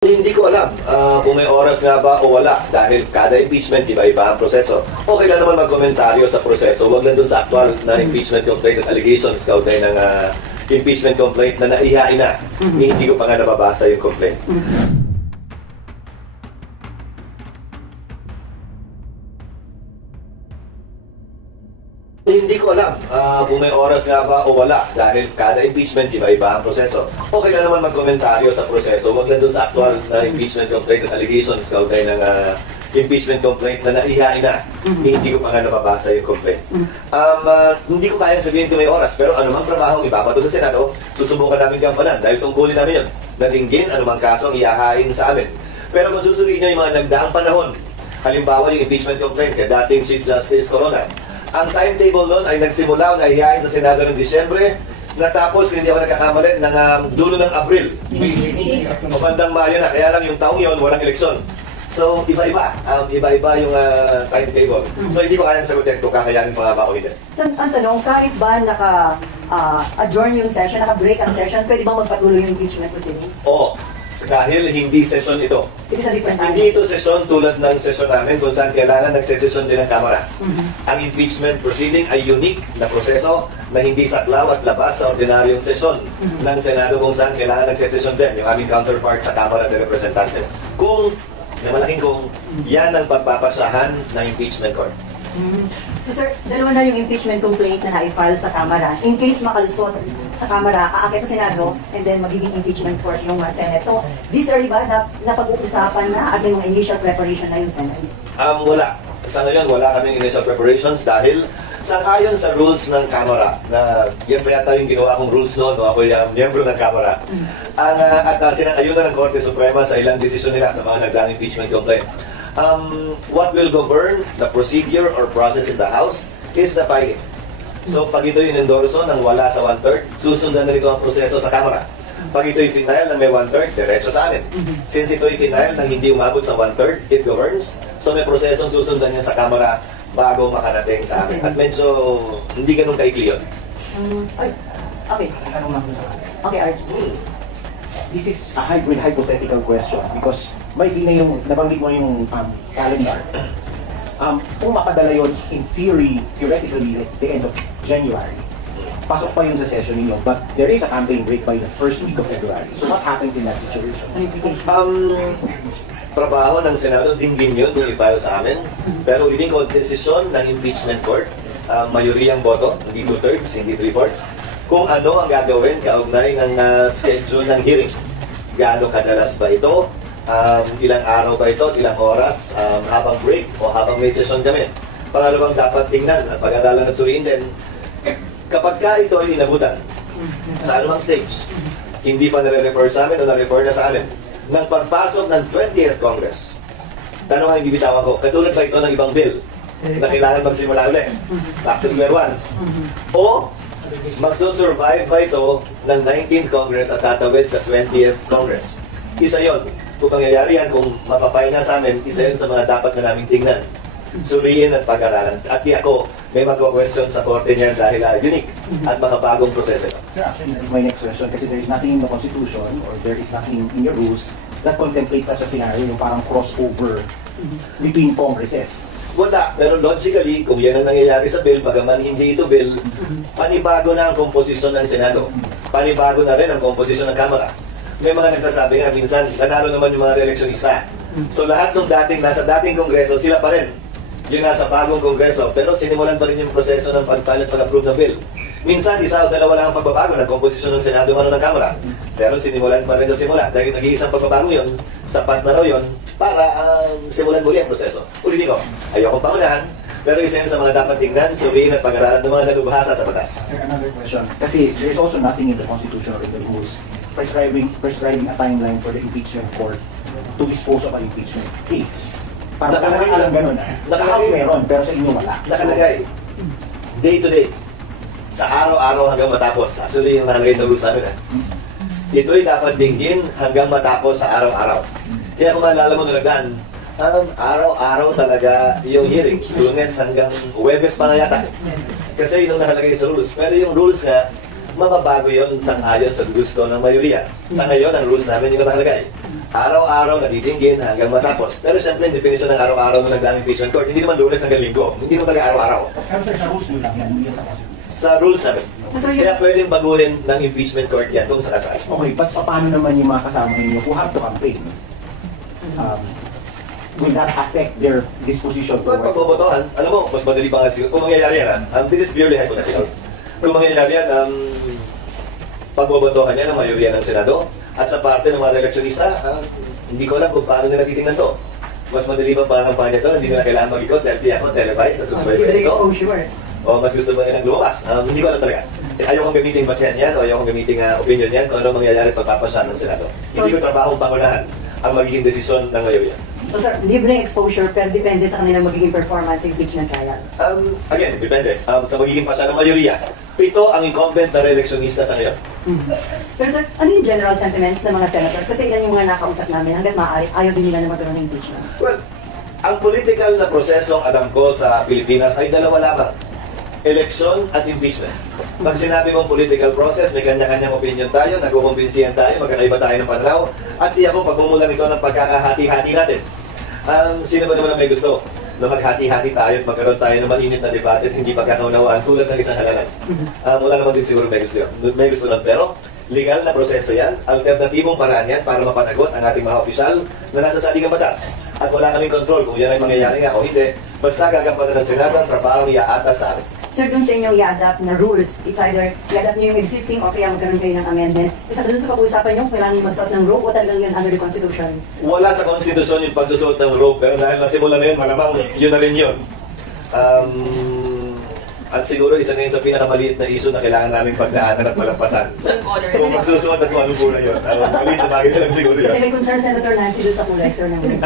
Hindi ko alam kung may oras nga ba o wala dahil kada impeachment iba-iba ang proseso. Okay lang naman magkomentaryo sa proseso, wag lang dun sa actual na impeachment complaint at allegations kaugnay ng impeachment complaint na naihain na. Hindi ko pa nga nababasa yung complaint. Hindi ko alam kung may oras nga ba o wala dahil kada impeachment iba-iba ang proseso. Okay lang naman magkomentaryo sa proseso, wag lang dun sa actual na impeachment complaint at allegations kaugnay ng impeachment complaint na naihain na. Hindi ko pa nga nababasa yung complaint. Hindi ko kaya sabihin kung may oras, pero anumang trabaho ibabato sa Senado, susubukan namin gampanan dahil tungkulin namin yun. Natinggin anumang kasong ihahain sa amin. Pero kung susuriin nyo yung mga nagdaang panahon, halimbawa yung impeachment complaint kay dating Chief Justice Corona, ang timetable noon ay nagsimula na ihain sa Senado ng Disyembre, natapos, kung hindi ako nagkakamali, ng dulo ng Abril. O bandang Mayo na, kaya lang yung taong yun, walang eleksyon. So, iba-iba. Iba-iba yung timetable. So, hindi ko kayang sagutin kung kakayanin pa nga ba o hindi. So, ang tanong, kahit ba naka-adjourn yung session, naka-break ang session, pwede bang magpatuloy yung impeachment proceedings? Oo. Dahil hindi session ito. It is a different time. Hindi ito session tulad ng session namin kung saan kailangan nagsesesyon din ang Kamara. Ang impeachment proceeding ay unique na proseso na hindi saklaw at labas sa ordinaryong sesyon ng Senado kung saan kailangan nagsesesyon din yung aming counterpart sa Kamara de Representantes. Kung, na malaking kung, yan ang pagpapasahan ng impeachment court. So sir, dalawa na yung impeachment complaint na na-file sa Kamara. In case makalusot sa Kamara, aakit sa Senado, and then magiging impeachment court yung Senate. So, this early ba na pag-uusapan na at yung initial preparation na yung Senate? Wala. Sa ngayon, wala kaming initial preparations dahil sangayon sa rules ng Kamara, na yan pa yata yung ginawa kong rules noon, no? Ako yung miyembro ng Kamara. At sinang-ayunan ng Korte Suprema sa ilang desisyon nila sa mga nagdaang impeachment complaint. What will govern the procedure or process in the House is the filing. So, pag ito'y in-endorso ng wala sa 1/3, susundan na ito ang proseso sa Kamara. Pag ito'y final na may 1/3, diretso sa amin. Since ito'y final na hindi umabot sa 1/3, it governs. So, may prosesong susundan yan sa Kamara bago makarating sa amin. At medyo hindi ganun kaikli yun. Okay. Okay, Art. This is a hypothetical question because may na yung nabanggit mo yung calendar. Kung mapadala yun in theoretically at the end of January, pasok pa yun sa session ninyo, but there is a campaign break by the first week of February. So what happens in that situation? Trabaho ng Senado, dinggin yun kung i-file sa amin. Pero ulitin ko, desisyon ng impeachment court, mayoriyang boto, hindi 2/3, hindi 3/4, kung ano ang gagawin kaugnay ng schedule ng hearing. Gaano kadalas ba ito? Ilang araw ba ito? Ilang oras? Habang break o habang may session kami? Pangalawang dapat tingnan at pag-aralan at suriin din, kapag ka ito ay inabutan sa anumang stage, hindi pa nare-refer sa amin o na-refer na sa amin, ng pagpasok ng 20th Congress, tanong ang ibibitawan ko, katulad ba ito ng ibang bill na kailangan magsimula ulit? Back to square one. O magsusurvive ba ito ng 19th Congress at tatawid sa 20th Congress? Isa yon. Kung mangyayari yan, kung mapapay nga sa amin, isa yun sa mga dapat na namin tingnan, suriin at pag-aralan. At di ako may magko-question sa korte niyan dahil unique at makabagong proseso. Sir, actually, my next question, kasi there is nothing in the Constitution or there is nothing in your rules that contemplates such a scenario, yung parang crossover between Congresses. Wala, pero logically, kung yan ang nangyayari sa bill, bagaman hindi ito bill, panibago na ang komposisyon ng Senado. Panibago na rin ang komposisyon ng Kamara. May mga nagsasabi nga, minsan, nanalo naman yung mga re-electionista. So lahat ng nasa dating Kongreso, sila pa rin. Yung nasa bagong Kongreso, pero sinimulan pa rin yung proseso ng pag-file at pag-approve ng bill. Minsan, isa o dalawa lang ang pagbabago ng komposisyon ng Senado o ng Kamara. Pero sinimulan pa rin sa simula. Dahil nag-iisang pagbabago yun, sapat na raw yun, para simulan muli ang proseso. Ulitin ko, ayokong pangunahan, pero isa yun sa mga dapat tingnan, suriin at pag-aralan ng mga nalubhasa sa batas. Another question, kasi there is also nothing in the Constitution or in the rules prescribing a timeline for the impeachment court to dispose of an impeachment case. Para talagang alam ganun. Sa House meron, pero sa inyo wala. Nakalagay, day to day, sa araw-araw hanggang matapos. Actually, yung nakalagay sa rules namin. Ito'y dapat dinggin hanggang matapos sa araw-araw. Kaya kung maalala mo nalagaan, araw-araw talaga yung hearing. Lunes hanggang Huwebes pa nga yata. Kasi yun ang nakalagay sa rules. Pero yung rules nga, mababago yun sang-ayon sa gusto ng mayoriya. Sa ngayon, ang rules namin yung nakalagay. araw-araw natitinggin hanggang matapos. Pero siyempre, yung definition ng araw-araw na nagdaang impeachment court, hindi naman Lunes hanggang Linggo. Hindi naman talaga araw-araw. Pero sir, sa rules nyo lang yan, hindi yan sa constitution. Sa rules namin. So, sir, Kaya pwedeng baguhin ng impeachment court yan kung sakasakali. Okay, but paano naman yung mga kasama ninyo who have to campaign? Will that affect their disposition Pag towards... pagbobotohan, alam mo, mas madali pa nga siguro. Kung mangyayari yan, this is purely hypothetical. Kung mangyayari yan, pagbobotohan yan ang mayoriya ng Senado at sa parte ng mga eleksyonista, hindi ko alam kung paano nila titingnan to. Mas madali pa ang kampanya to, hindi nila kailangan mag-ikot, televised, at susubaybayan Libre ito. exposure. O mas gusto ba nilang lumabas? Hindi ko alam talaga. Ayokong gamitin basihan yan o ayokong gamitin opinion yan kung ano mangyayari pagpapasya ng Senado. So, Hindi ko trabahong pangunahan ang magiging desisyon ng mayoriya. So sir, libreng exposure pero depende sa kanilang magiging performance sa impeachment trial. Again, depende. Sa magiging pasya ng mayoriya, 7 ang incumbent na re-electionista sa ngayon. Pero sir, ano yung general sentiments ng mga senators? Kasi ilan yung mga nakausap namin hanggat maaari, ayaw din nila na magkaroon ng impeachment. Well, ang political na proseso ang alam ko sa Pilipinas ay dalawa lamang. Eleksyon at impeachment. Pag sinabi mong political process, may kanya-kanyang opinion tayo, nagkukumbinsihan tayo, magkakaiba tayo ng pananaw, at di ako pagmumulan ito ng pagkakahati-hati natin. Sino ba naman ang may gusto na maghati-hati tayo at magkaroon tayo ng mainit na debate at hindi pagkakaunawaan tulad ng isang halalan? Wala naman din siguro may gusto yun. May gusto nun, pero legal na proseso yan, alternatibong paraan yan para mapanagot ang ating mga opisyal na nasa saligang batas. At wala kaming control kung yan ay mangyayari nga o hindi. Basta gagampanan ng Senado ang trabaho niya atas sa atin. Sir, dun sa inyong i-adapt na rules, it's either i-adapt niyo yung existing o kaya magkaroon kayo ng amendments. Isa dun sa pag-uusapan nyo, kailangan yung magsuot ng rope o talagang yun under the Constitution? Wala sa konstitusyon yung pagsusuot ng rope, pero dahil nasimula na yun, malamang yun na rin yun. At siguro isa na yun sa pinakamaliit na issue na kailangan namin pagdaanan at malampasan. Kung magsusuot at kung anong kulay yun. Maliit na bagay na lang siguro yun. Kasi may concern Senator Nancy dun sa kulay, sir, ng rope.